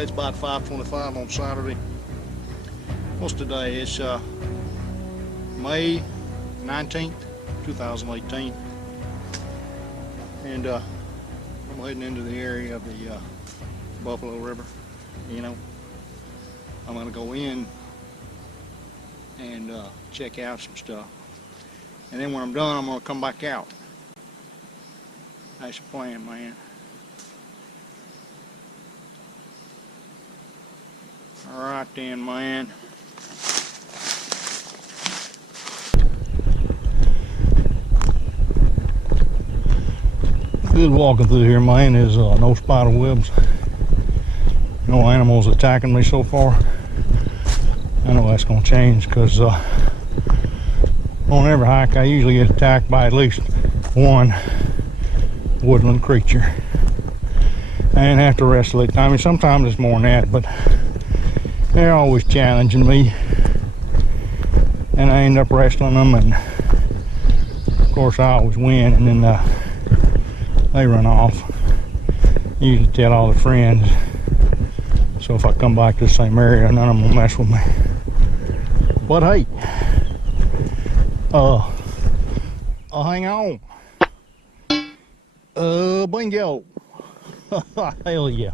It's about 5:25 on Saturday. What's today? It's May 19th, 2018. And I'm heading into the area of the Buffalo River. You know, I'm gonna go in and check out some stuff. And then when I'm done, I'm gonna come back out. That's the plan, man. All right then, man. Good walking through here, man. There's no spider webs, no animals attacking me so far. I know that's gonna change because on every hike I usually get attacked by at least one woodland creature. I didn't have to wrestle it. I mean, sometimes it's more than that, but they're always challenging me, and I end up wrestling them, and of course I always win, and then they run off. I usually tell all the friends, so if I come back to the same area, none of them will mess with me. But hey, hang on. Bingo. Hell yeah.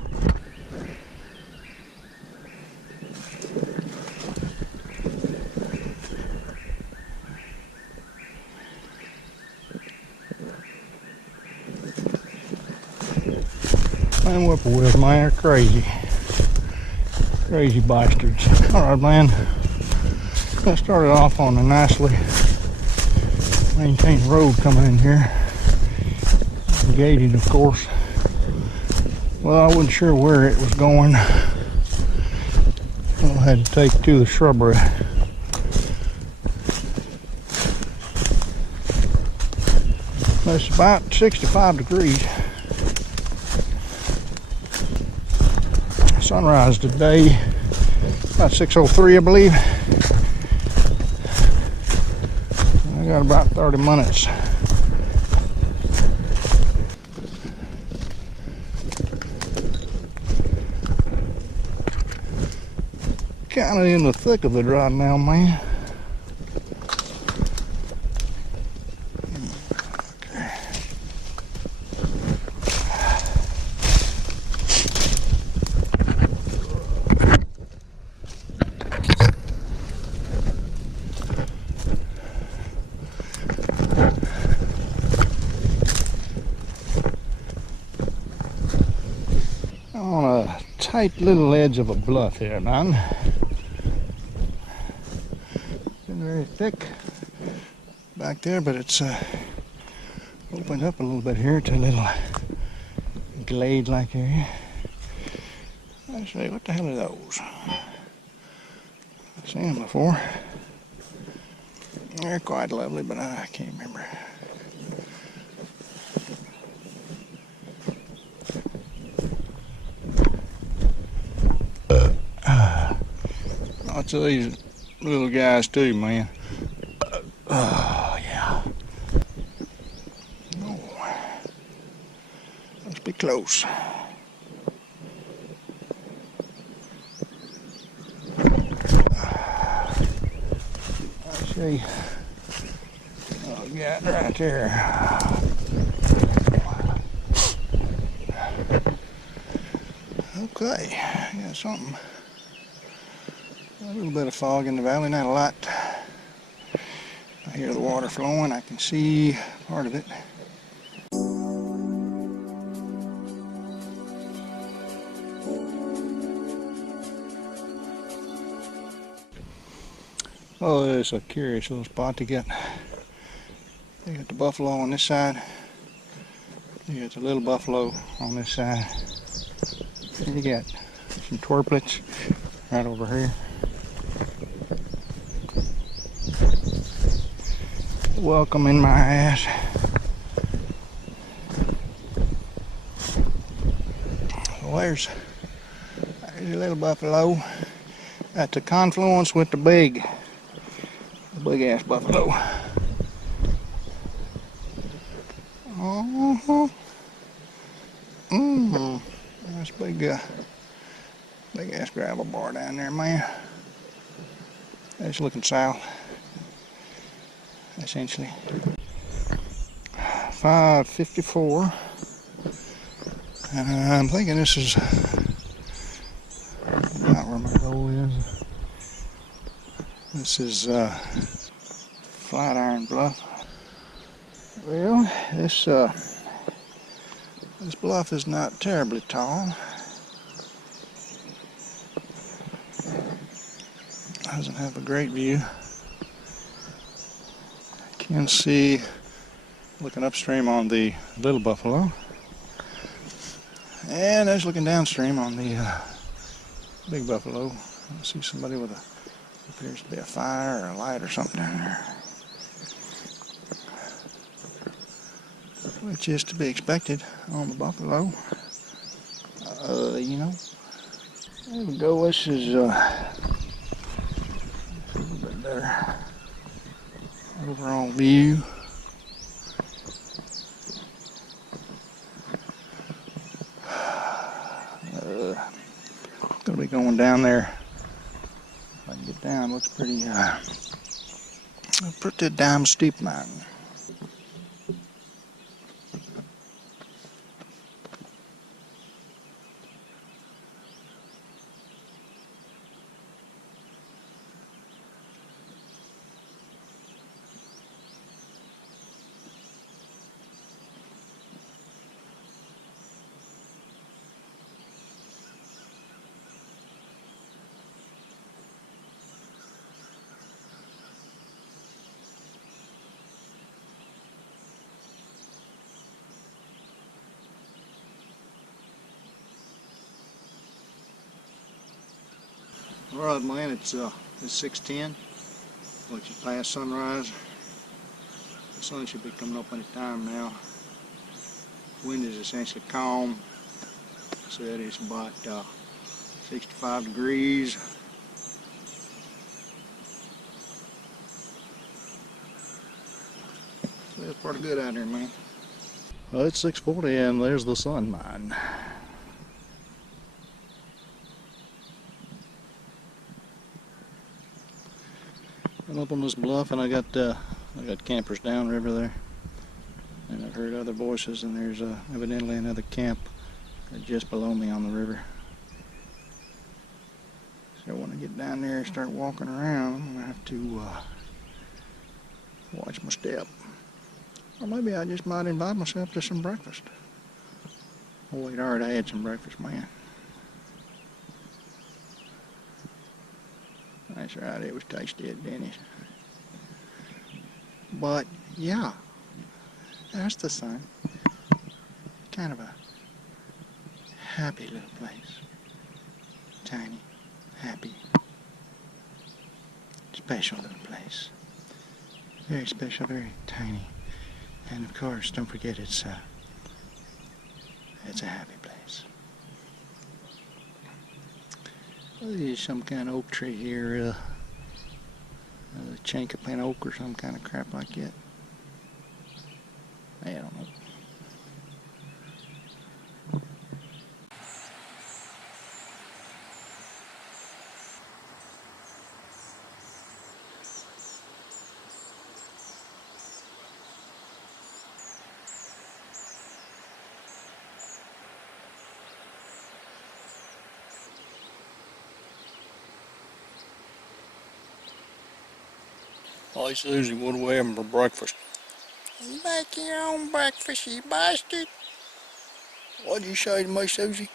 Man, whippoorwills, man, they're crazy. Crazy bastards. Alright, man. I started off on a nicely maintained road coming in here. Gated, of course. Well, I wasn't sure where it was going. I had to take to the shrubbery. It's about 65 degrees. Sunrise today, about 6:03, I believe. I got about 30 minutes. Kind of in the thick of it right now, man. On a tight little edge of a bluff here, man. Been very thick back there, but it's opened up a little bit here to a little glade-like area. Actually, what the hell are those? I've seen them before. They're quite lovely, but I can't remember. Lots of these little guys too, man. Oh yeah. Oh, let's be close. I see. Oh, yeah, right there. Okay, got something. A little bit of fog in the valley, not a lot. I hear the water flowing, I can see part of it. Oh, it's a curious little spot to get. You got the buffalo on this side. You got the little buffalo on this side. And you got some twerplets right over here. Welcoming my ass. So there's a little buffalo at the confluence with the big ass buffalo. Nice big Big ass gravel bar down there, man. It's looking south, essentially. 554. I'm thinking this is not where my goal is. This is Flatiron Bluff. Well, this bluff is not terribly tall. Doesn't have a great view. I can see, looking upstream on the Little Buffalo, and there's looking downstream on the Big Buffalo. I see somebody with appears to be a fire or a light or something down there, which is to be expected on the Buffalo. You know. There we go. This is a little bit better overall view. Gonna be going down there. If I can get down, looks pretty damn steep mountain. Alright, man, it's 6:10, which is past sunrise. The sun should be coming up any time now. Wind is essentially calm. Said it's about 65 degrees. So it's pretty good out there, man. Well, it's 6:40 and there's the sun mine. I'm up on this bluff, and I got campers downriver there, and I've heard other voices, and there's evidently another camp just below me on the river. So when I get down there and start walking around, I'm gonna have to watch my step, or maybe I just might invite myself to some breakfast. Oh wait, I already had some breakfast, man. That's right, it was tasty at Denny's. But yeah, there's the sun. Kind of a happy little place. Tiny, happy, special little place. Very special, very tiny. And of course, don't forget it's a happy place. There's some kind of oak tree here, Chinkapin oak or some kind of crap like that. I don't know. Hi Susie, what are we having for breakfast? You make your own breakfast, you bastard. What'd you say to me, Susie?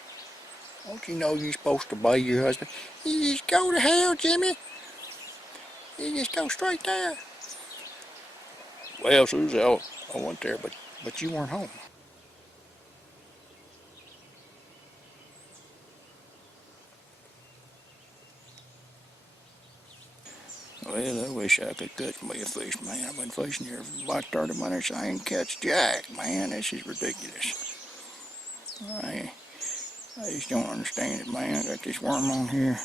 Don't you know you're supposed to obey your husband? You just go to hell, Jimmy. You just go straight there. Well, Susie, I went there, but you weren't home. Well, I wish I could catch me a fish, man. I've been fishing here for about 30 minutes. I ain't catch jack, man. This is ridiculous. I just don't understand it, man. I got this worm on here.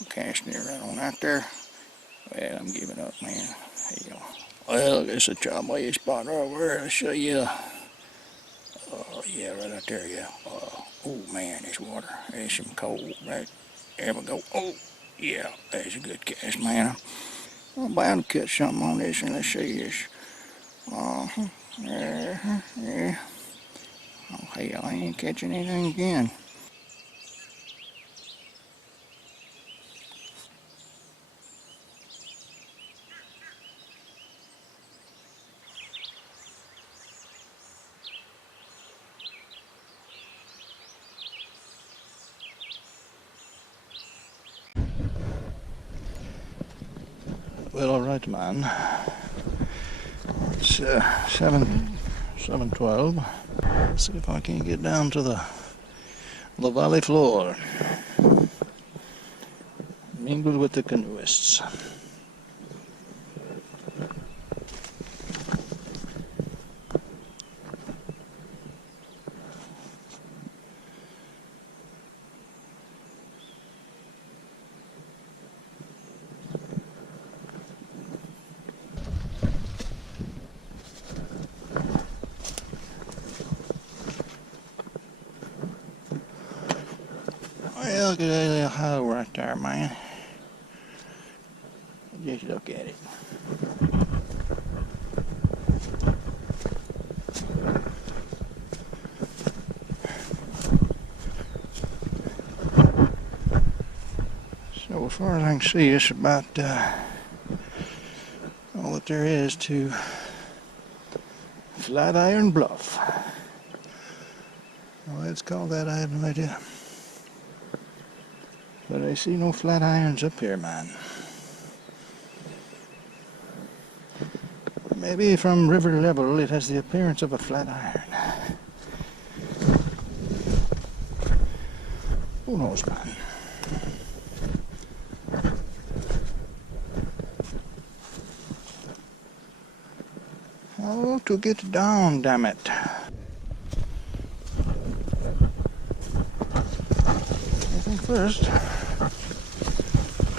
I'm casting it right on out there. Well, I'm giving up, man. Hell. Well, it's a chop-way spot right over there. Let's show you. Yeah, right out there, yeah. Oh, man, this water. It's some cold. There we go. Oh, yeah, that's a good cast, man. I'm bound to catch something on this, and let's see this. Yeah. Oh, hell, I ain't catching anything again. Well, all right, man. It's 7:12. Let's see if I can get down to the valley floor. Mingle with the canoeists. Well, look at that little hole right there, man. Just look at it. So as far as I can see, it's about all that there is to Flatiron Bluff. Well, it's called that, I have no idea. But I see no flat irons up here, man. Maybe from river level it has the appearance of a flat iron. Who knows, man? How to get down, damn it. I think first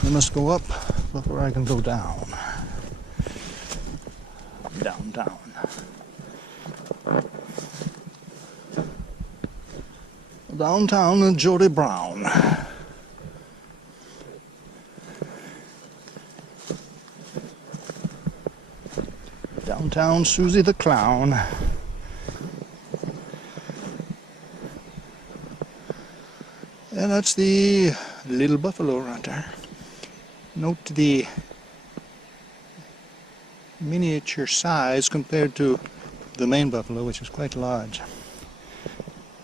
I must go up before I can go down. Downtown. Downtown Jody Brown. Downtown Susie the Clown. And that's the little buffalo right there. Note the miniature size compared to the main buffalo, which is quite large.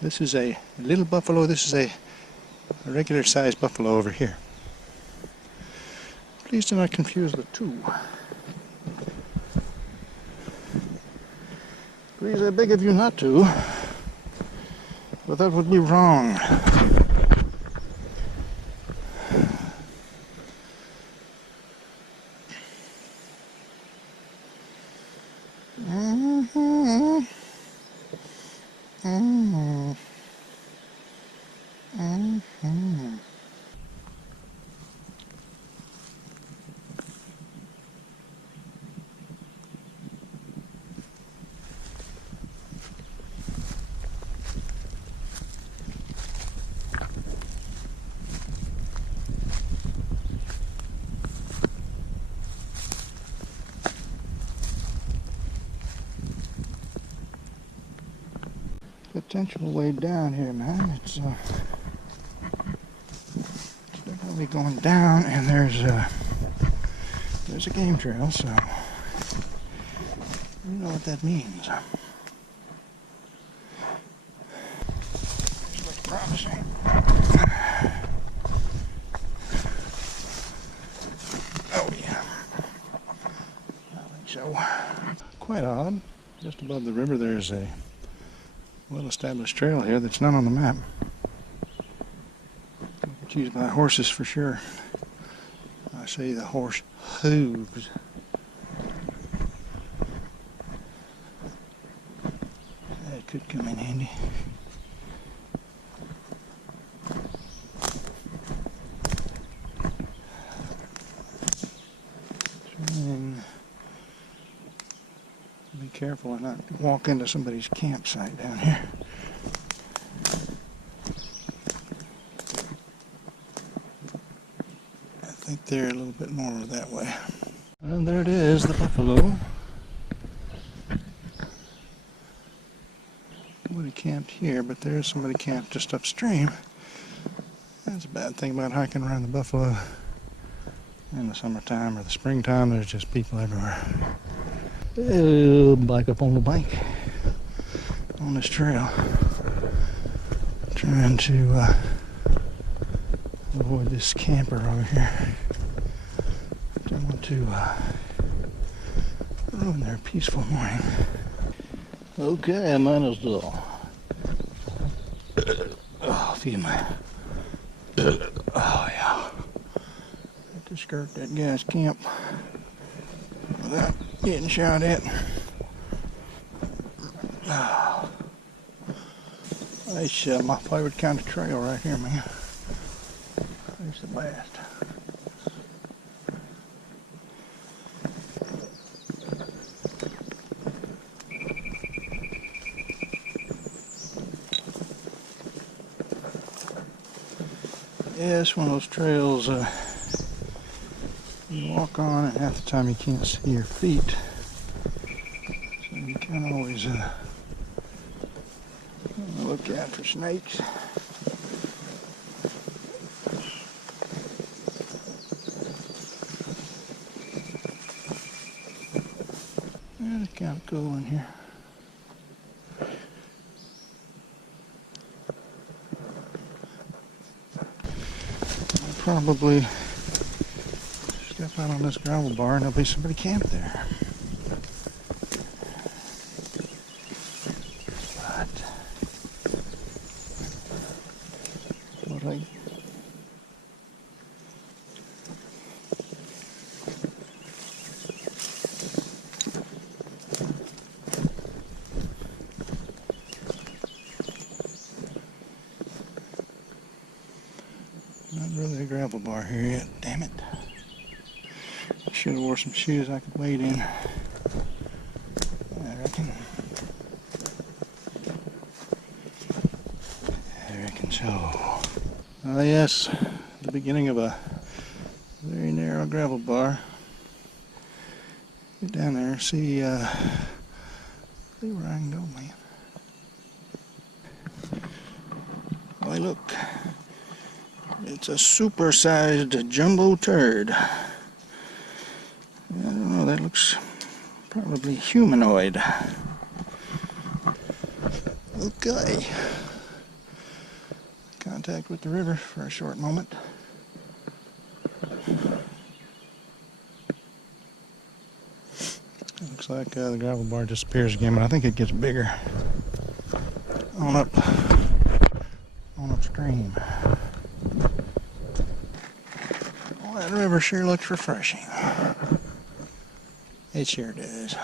This is a little buffalo, this is a regular sized buffalo over here. Please do not confuse the two. Please, I beg of you not to, but that would be wrong. Potential way down here, man. It's definitely going down, and there's a game trail, so you know what that means. This looks promising. Oh yeah, I think so. Quite odd. Just above the river, there's a well-established trail here that's not on the map. It's used by horses for sure. I say the horse hooves. That could come in handy. Be careful and not walk into somebody's campsite down here. there, a little bit more that way. And there it is, the buffalo. Nobody camped here, but there's somebody camped just upstream. That's a bad thing about hiking around the buffalo in the summertime or the springtime. There's just people everywhere. Back up on the bank on this trail, trying to avoid this camper over here. Don't want to ruin their peaceful morning. Okay, I might as well. Oh, excuse me. Oh yeah. Have to skirt that guy's camp without getting shot at. Oh. It's my favorite kind of trail right here, man. It's the best. Yeah, it's one of those trails you walk on, and half the time you can't see your feet. So you can't always look out for snakes. Yeah, it's kind of cool in here. Probably step out on this gravel bar and there'll be somebody camped there. But not really a gravel bar here yet, damn it. I should have wore some shoes I could wade in, I reckon. I reckon so. Oh yes, the beginning of a very narrow gravel bar. Get down there, see where I can go, man. Oh, hey, look. It's a super-sized jumbo turd. I don't know, that looks probably humanoid. Okay. Contact with the river for a short moment. It looks like the gravel bar disappears again, but I think it gets bigger on upstream. Well, that river sure looks refreshing. It sure does.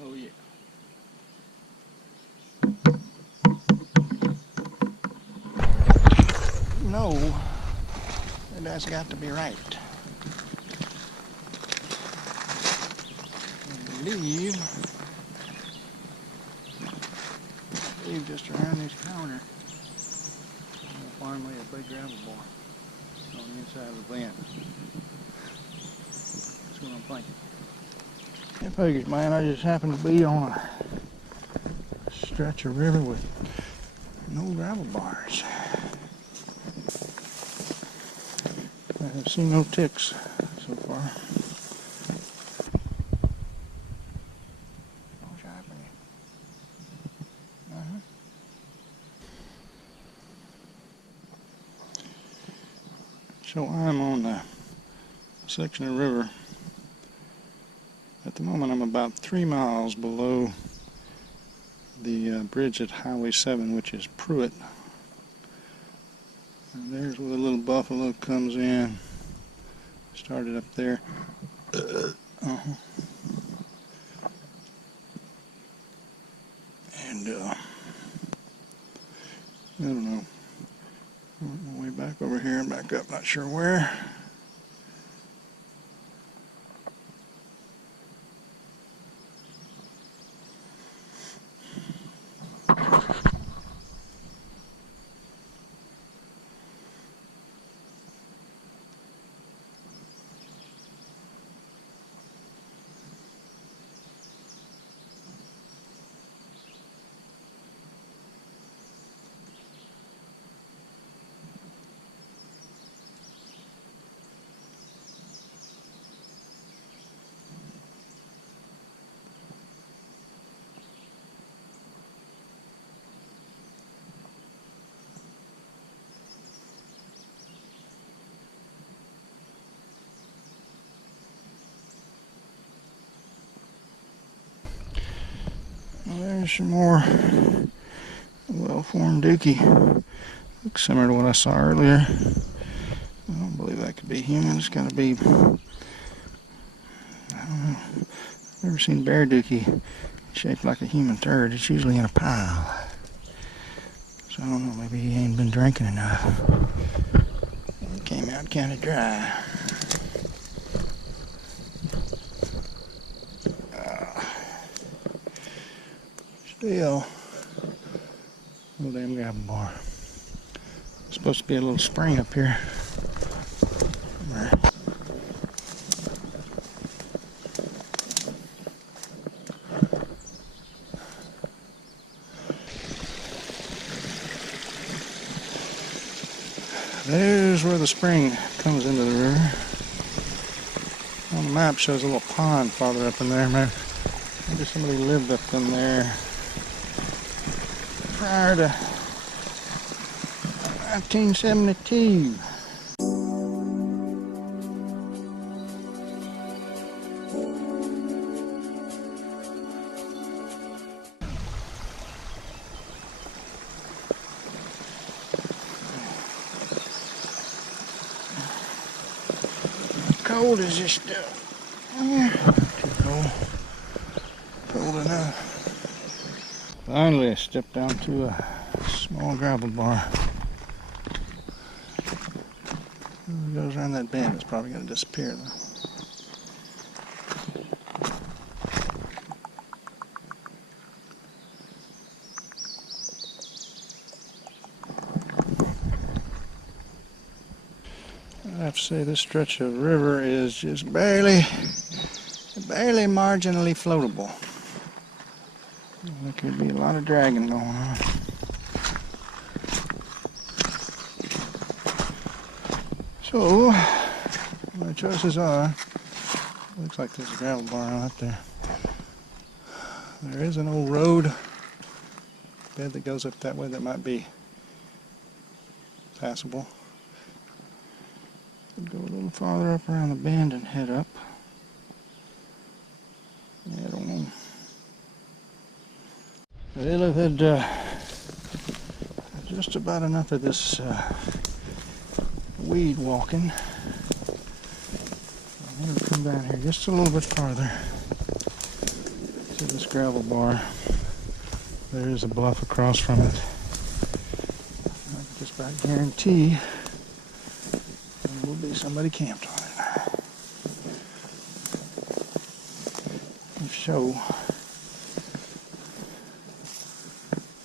Oh yeah. No, that's got to be right. I believe just around this corner, we'll find me a big gravel bar on the inside of the bend. That's what I'm thinking. I figures, man, I just happen to be on a stretch of river with no gravel bars. I have seen no ticks so far. So I'm on a section of river. At the moment I'm about 3 miles below the bridge at Highway 7, which is Pruitt. And there's where the little buffalo comes in. Started up there. And I don't know. On my way back over here and back up, not sure where. There's some more well-formed dookie. Looks similar to what I saw earlier. I don't believe that could be human. It's got to be, I don't know. I've never seen bear dookie shaped like a human turd. It's usually in a pile. So I don't know, maybe he ain't been drinking enough. It came out kind of dry. Still, little damn gravel bar. Supposed to be a little spring up here. There's where the spring comes into the river. On the map shows a little pond farther up in there. Maybe somebody lived up in there prior to 1972. Cold is this stuff? Too cold. Cold enough. Finally, I stepped down to a small gravel bar. It goes around that bend. It's probably going to disappear though. I have to say this stretch of river is just barely marginally floatable. There could be a lot of dragging going on. So, my choices are, looks like there's a gravel bar out there. There is an old road bed that goes up that way that might be passable. Go a little farther up around the bend and head up. Yeah, I don't know. Well, I've had just about enough of this weed walking. I'm going to come down here just a little bit farther to this gravel bar. There is a bluff across from it. I can just about guarantee there will be somebody camped on it. If so,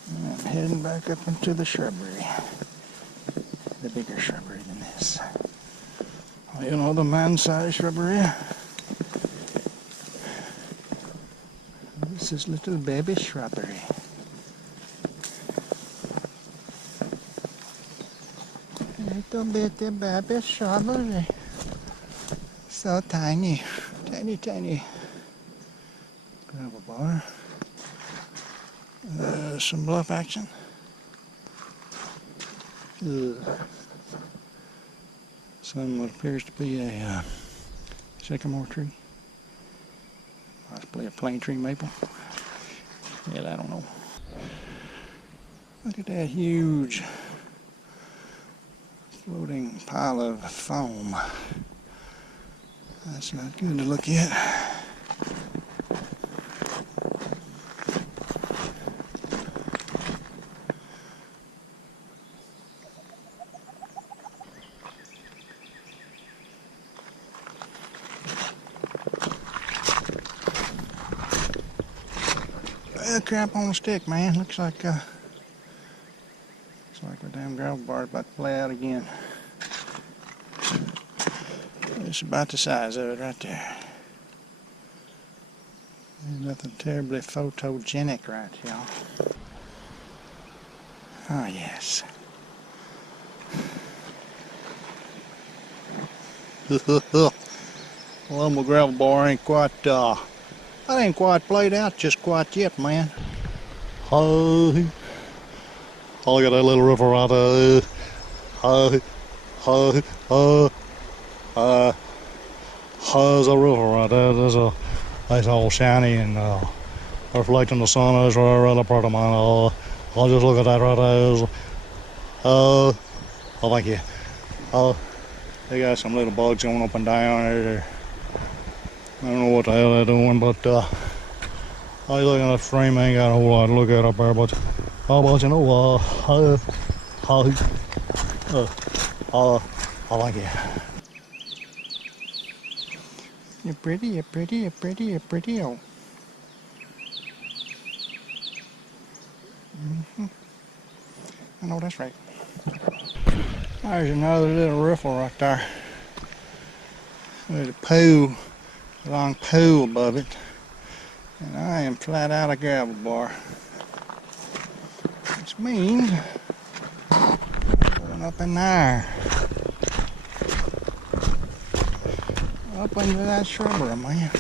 I'm heading back up into the shrubbery. The bigger shrubbery than this. You know, the man-sized shrubbery. This is little baby shrubbery. Little bitty baby shrubbery. So tiny. Tiny, tiny. Gravel bar. Some bluff action. Some what appears to be a sycamore tree. Possibly a plane tree maple. Yeah, I don't know. Look at that huge floating pile of foam. That's not good to look at. Crap on a stick, man. Looks like a damn gravel bar about to play out again. It's about the size of it right there. There's nothing terribly photogenic right here. Oh yes. Well, my gravel bar ain't quite that ain't quite played out just quite yet, man. Oh, look at that little river right there. There's a river right there. It's all shiny and reflecting the sun is really pretty, man. I'll just look at that right there. Oh, thank you. They got some little bugs going up and down there. I don't know what the hell they're doing, but I look at the frame, ain't got a whole lot to look at up there, but you know, thank you. You're pretty, you're pretty, you're pretty, you're pretty. Oh. I know that's right. There's another little riffle right there. There's a pool, a long pool above it. And I am flat out of gravel bar. Which means I'm going up in there. Up under that shrubbery, man.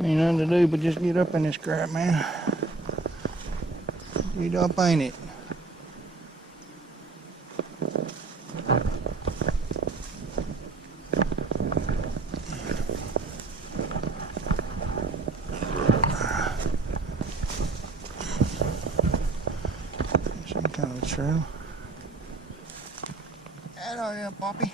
Ain't nothing to do but just get up in this crap, man. Get up, ain't it? Some kind of a trail. Hello there, Poppy.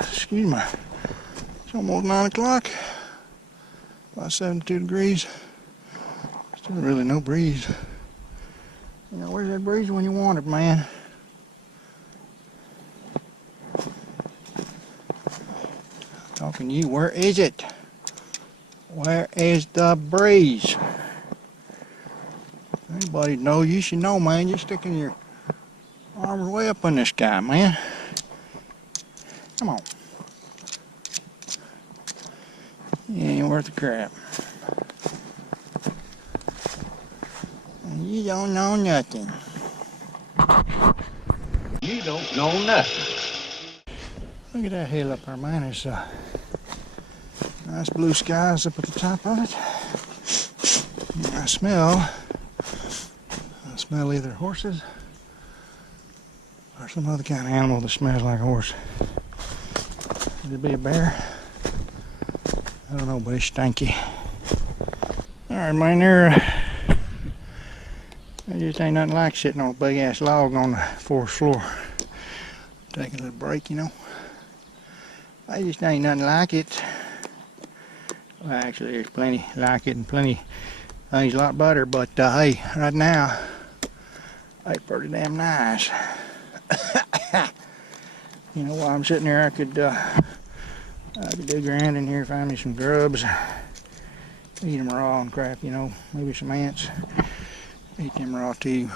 Excuse me. It's almost 9 o'clock. About 72 degrees. Still really no breeze. You know, where's that breeze when you want it, man? Talking to you, where is it? Where is the breeze? Anybody know, you should know, man. You're sticking your arm way up in the sky, man. Come on. You ain't worth the crap. You don't know nothing. You don't know nothing. Look at that hill up there, man. There's nice blue skies up at the top of it. And I smell either horses or some other kind of animal that smells like a horse. Could it be a bear? I don't know, but it's stinky. Alright, man, there just ain't nothing like sitting on a big ass log on the forest floor. Taking a little break, you know. I just ain't nothing like it. Well, actually, there's plenty like it and plenty things a lot better, but hey, right now, it's pretty damn nice. You know, while I'm sitting there, I could dig around in here, find me some grubs, eat them raw and crap, you know, maybe some ants, eat them raw too.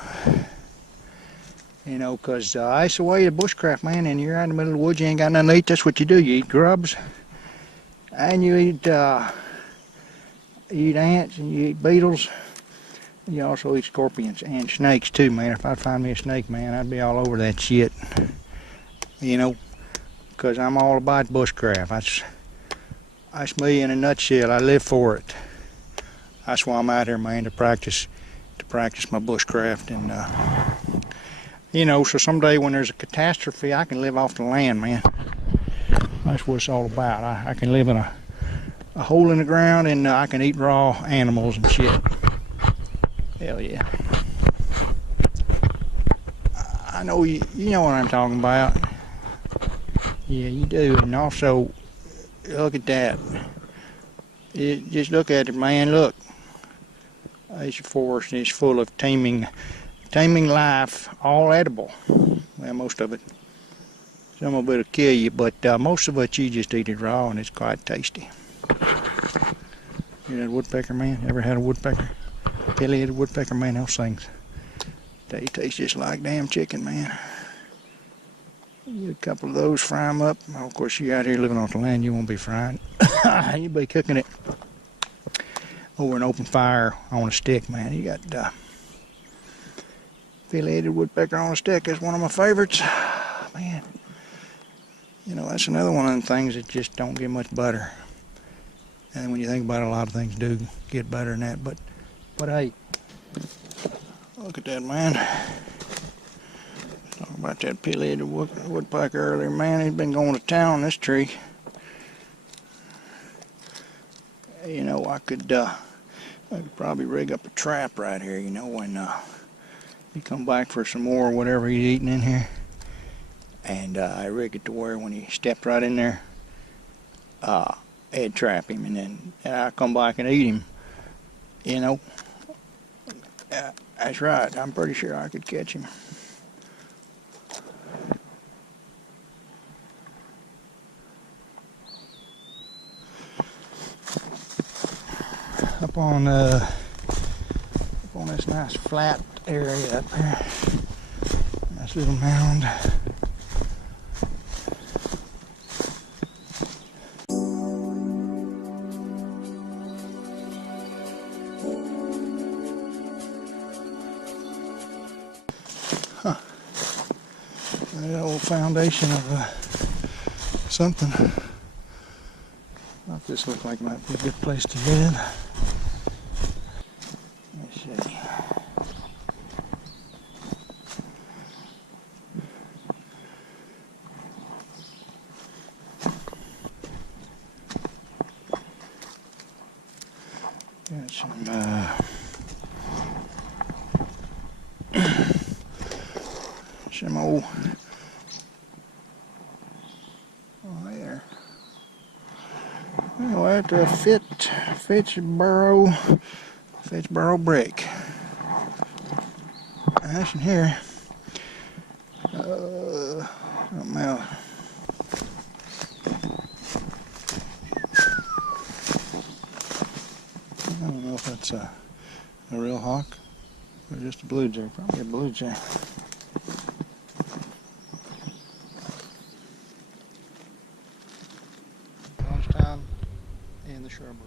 You know, because that's the way of bushcraft, man, and you're out in the middle of the woods, you ain't got nothing to eat, that's what you do. You eat grubs, and you eat ants, and you eat beetles. You also eat scorpions and snakes too, man. If I'd find me a snake, man, I'd be all over that shit. You know, because I'm all about bushcraft. That's me in a nutshell. I live for it. That's why I'm out here, man, to practice my bushcraft. And you know, so someday when there's a catastrophe, I can live off the land, man. That's what it's all about. I can live in a hole in the ground, and I can eat raw animals and shit. Hell yeah. I know you know what I'm talking about. Yeah, you do. And also, look at that. Just look at it, man. Look. It's a forest, and it's full of teeming life, all edible. Well, most of it. Some of it will kill you, but most of it you just eat it raw, and it's quite tasty. You had a woodpecker, man? Ever had a woodpecker? Pileated woodpecker, man, those things. They taste just like damn chicken, man. Get a couple of those, fry them up. Of course, you out here living off the land, you won't be frying. You'll be cooking it over an open fire on a stick, man. You got filleted woodpecker on a stick is one of my favorites. Man, you know, that's another one of them things that just don't get much butter. And when you think about it, a lot of things do get better than that. But hey, look at that, man. Talk about that pileated woodpecker earlier, man. He's been going to town on this tree. You know, I could probably rig up a trap right here, you know, when he come back for some more or whatever he's eating in here. And I rig it to where when he stepped right in there, I'd trap him, and then I come back and eat him. You know, that's right. I'm pretty sure I could catch him. Up on this nice flat area up here. Nice little mound. That old foundation of something. Thought this looked like it might be a good place to live. Let's see. Got some old, oh there. Well, after a Fitchboro brick. That's in here. Something else. I don't know if that's a real hawk or just a blue jay. Probably a blue jay. Lunchtime in the shrubbery.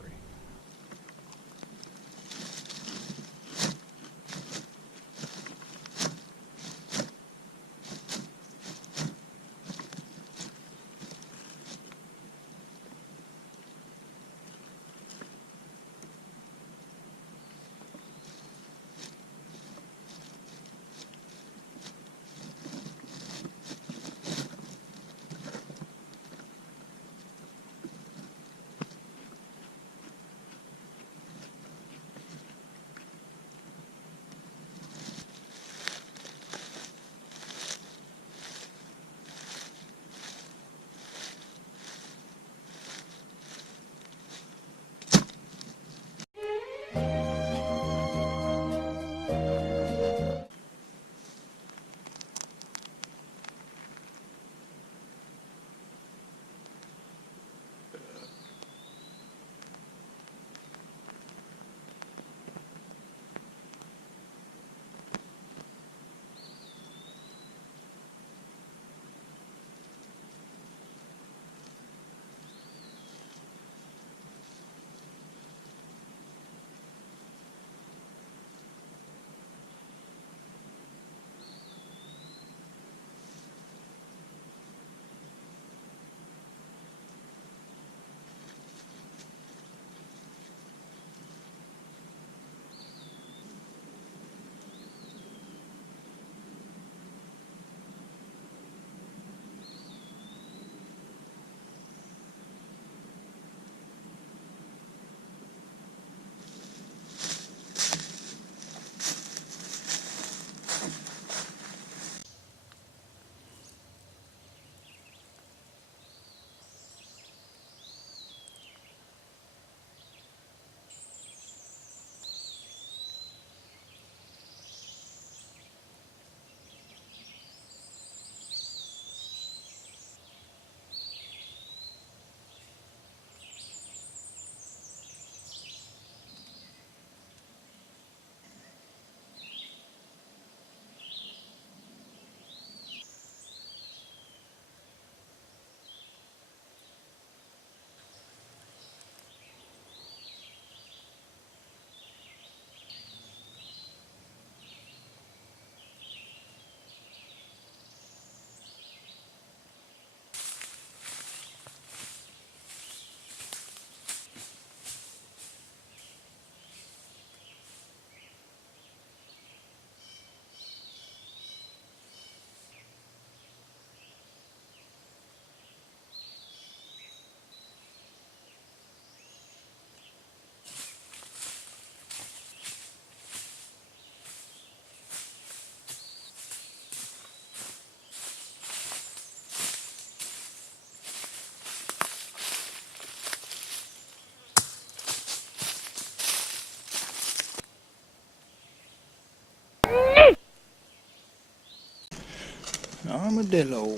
Armadillo.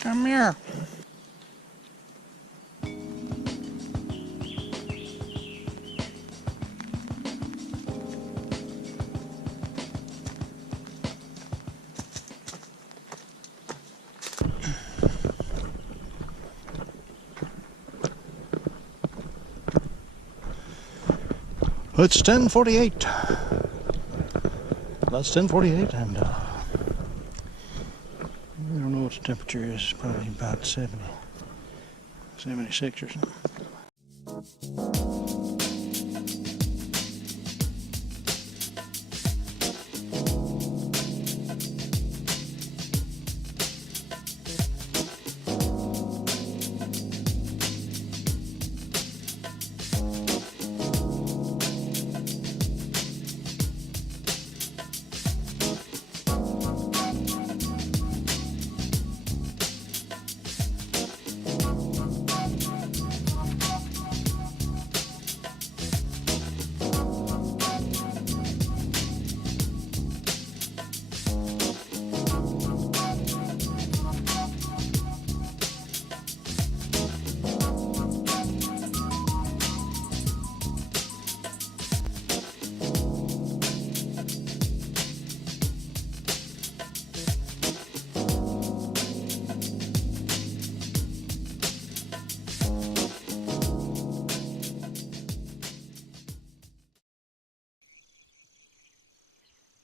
Come here. It's 10:48. That's 10:48, and I don't know what the temperature is. Probably about 76 or something.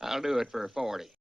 I'll do it for 40.